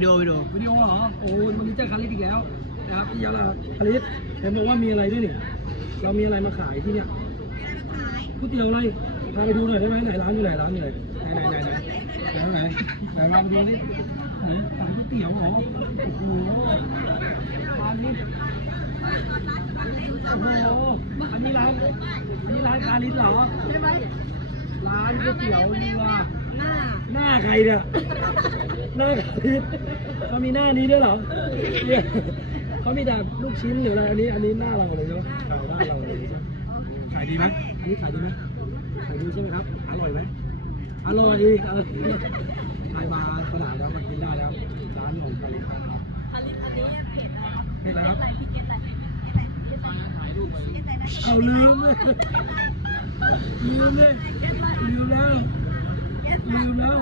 วิดีโอเหรอโอ้วันนี้เจอคาริสอีกแล้วนะครับพี่ยาลาคาริสเห็นบอกว่ามีอะไรด้วยนี่เรามีอะไรมาขายที่เนี่ยก๋วยเตี๋ยวอะไรพาไปดูหน่อยได้ไหมไหนร้านอยู่ไหนไหนมาไปดูนี่ก๋วยเตี๋ยวเหรอโอ้โหร้านนี้โอ้โหอันนี้ร้านคาริสเหรอใช่ไหมร้านก๋วยเตี๋ยวนี่ว่าหน้าใครเนี่ยหน้าคาริสเขามีหน้านี้ด้วยเหรอเนี่ยเขามีแต่ลูกชิ้นหรืออะไรอันนี้หน้าเราเลยเนาะหน้าเราเลยขายดีไหมอันนี้ขายดีไหมขายดีใช่ไหมครับอร่อยไหมอร่อยใครมาตลาดแล้วมากินได้แล้วร้านของคาริสอันนี้เผ็ดอะไรครับเอาลืมแล้ว